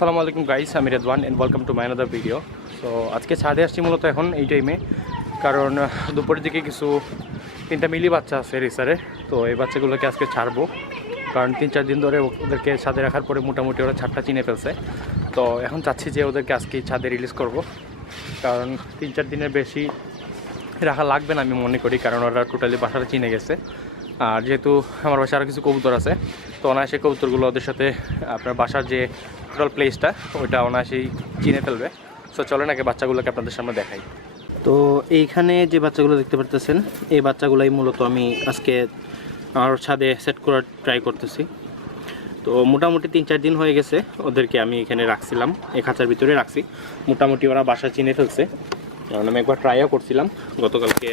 আসসালামু আলাইকুম গাইস, আমি Redwan and welcome to my another video. So আজকে ছাদে আসছি মূলত এখন এই টাইমে, কারণ দুপুরের দিকে কিছু 3টা মিলি বাচ্চা আছে রেসারে। তো এই বাচ্চাগুলোকে আজকে ছাড়বো, কারণ 3-4 দিন ধরে ওদেরকে ছাদে রাখার পরে মোটামুটি ওরা ছাদটা চিনে ফেলছে। তো এখন চাচ্ছি যে ওদেরকে আজকে ছাদে রিলিজ করব, কারণ 3-4 দিনের বেশি রাখা লাগবে না আমি মনে করি, কারণ ওরা টোটালি বাসাটা চিনে গেছে। আর যেহেতু আমার বাসায় আরও কিছু কবুতর আছে, তো অনায়াসে কবুতরগুলো ওদের সাথে আপনার বাসার যে টোটাল প্লেসটা ওইটা অনায়াসেই চিনে ফেলবে। সো চলেন আগে বাচ্চাগুলোকে আপনাদের সামনে দেখাই। তো এইখানে যে বাচ্চাগুলো দেখতে পারতেছেন, এই বাচ্চাগুলোই মূলত আমি আজকে আমার ছাদে সেট করার ট্রাই করতেছি। তো মোটামুটি 3-4 দিন হয়ে গেছে ওদেরকে আমি এখানে রাখছিলাম, এই খাঁচার ভিতরে রাখছি। মোটামুটি ওরা বাসা চিনে ফেলছে, কারণ আমি একবার ট্রাইও করছিলাম গতকালকে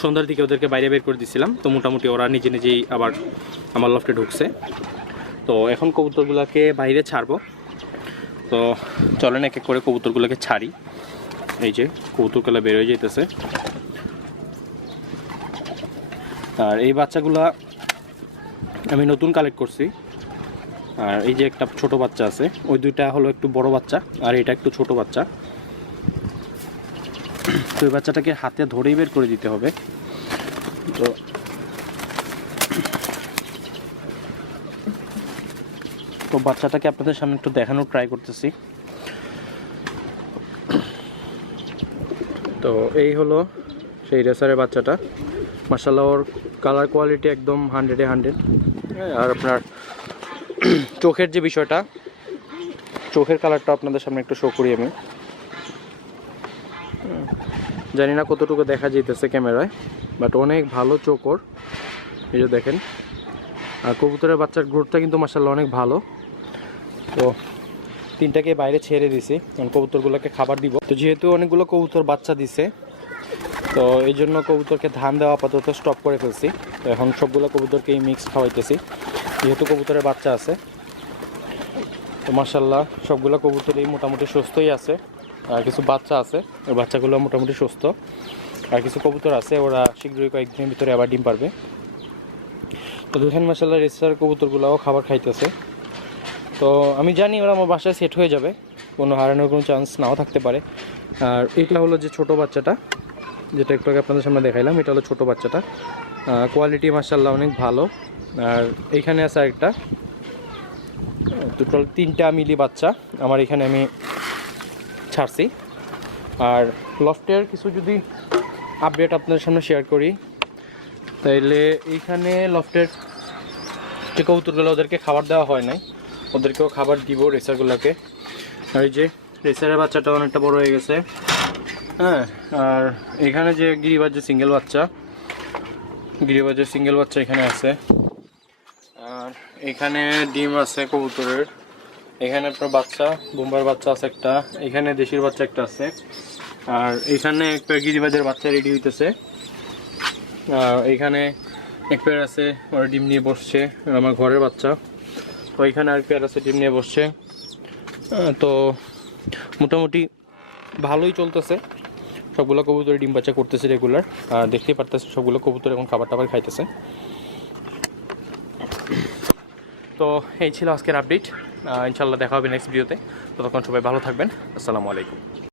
সন্ধ্যার দিকে, ওদেরকে বাইরে বের করে দিয়েছিলাম। তো মোটামুটি ওরা নিজে নিজেই আবার আমার লফটে ঢুকছে। তো এখন কবুতরগুলোকে বাইরে ছাড়বো। তো চলেন এক এক করে কবুতরগুলোকে ছাড়ি। এই যে কবুতরগুলো বের হয়ে যেতেছে, আর এই বাচ্চাগুলা আমি নতুন কালেক্ট করছি। আর এই যে একটা ছোট বাচ্চা আছে, ওই দুইটা হলো একটু বড় বাচ্চা, আর এটা একটু ছোট বাচ্চা। তো এই বাচ্চাটাকে হাতে ধরেই বের করে দিতে হবে। তো বাচ্চাটাকে আপনাদের সামনে একটু দেখানোর ট্রাই করতেছি। তো এই হলো সেই রেসারের বাচ্চাটা। মাশাআল্লাহ, ওর কালার কোয়ালিটি একদম 100-এ 100। আর আপনার চোখের যে বিষয়টা, চোখের কালারটা আপনাদের সামনে একটু শো করি আমি। জানি না কতটুকু দেখা যাইতেছে ক্যামেরায়, বাট অনেক ভালো চোখ ওর। এই যে দেখেন, আর কবুতরের বাচ্চার গ্রোথটা কিন্তু মাশাআল্লাহ অনেক ভালো। তো 3টাকে বাইরে ছেড়ে দিছি, কারণ কবুতরগুলোকে খাবার দিব। তো যেহেতু অনেকগুলো কবুতর বাচ্চা দিছে, তো এই জন্য কবুতরকে ধান দেওয়া আপাতত স্টপ করে ফেলছি। তো এখন সবগুলো কবুতরকেই মিক্স খাওয়াইতেছি, যেহেতু কবুতরের বাচ্চা আছে। তো মাশাআল্লাহ সবগুলো কবুতরই মোটামুটি সুস্থই আছে, আর কিছু বাচ্চা আছে, ওই বাচ্চাগুলো মোটামুটি সুস্থ। আর কিছু কবুতর আছে, ওরা শীঘ্রই কয়েকদিনের ভিতরে আবার ডিম পারবে। তো দেখেন মাশাআল্লাহ রেসার কবুতরগুলোও খাবার খাইতেছে। তো আমি জানি ওরা আমার বাসায় সেট হয়ে যাবে, কোনো হারানোর কোনো চান্স নাও থাকতে পারে। আর এটা হলো যে ছোট বাচ্চাটা, যেটা একটু আগে আপনাদের সামনে দেখাইলাম, এটা হলো ছোট বাচ্চাটা। কোয়ালিটি মাশাআল্লাহ অনেক ভালো। আর এইখানে আছে একটা, টোটাল 3টা মিলি বাচ্চা আমার এখানে আমি ছাড়ছি। আর লফটের কিছু যদি আপডেট আপনাদের সামনে শেয়ার করি, তাইলে এইখানে লফটের যে কবুতরগুলো ওদেরকে খাবার দেওয়া হয় নাই, ওদেরকেও খাবার দিব রেসারগুলোকে। আর এই যে রেসারের বাচ্চাটা অনেকটা বড় হয়ে গেছে। হ্যাঁ, আর এখানে যে গিরিবাজের সিঙ্গেল বাচ্চা এখানে আছে। আর এখানে ডিম আছে কবুতরের, এখানে আপনার বাচ্চা বোম্বার বাচ্চা আছে একটা, এখানে দেশির বাচ্চা একটা আছে। আর এখানে একটা গিরিবাজের বাচ্চা রেডি হইতেছে। আর এখানে এক পেয়ার আছে, ওরা ডিম নিয়ে বসছে, আমার ঘরের বাচ্চা। তো এখানে আর পেয়ার আছে, ডিম নিয়ে বসছে। তো মোটামুটি ভালোই চলতেছে, সবগুলো কবুতর ডিম বাচ্চা করতেছে রেগুলার। আর দেখতেই পারতেছে সবগুলো কবুতর এখন খাবার টাবার খাইতেছে। তো এই ছিল আজকের আপডেট। ইনশাল্লাহ দেখা হবে নেক্সট ভিডিওতে। ততক্ষণ সবাই ভালো থাকবেন। আসসালামু আলাইকুম।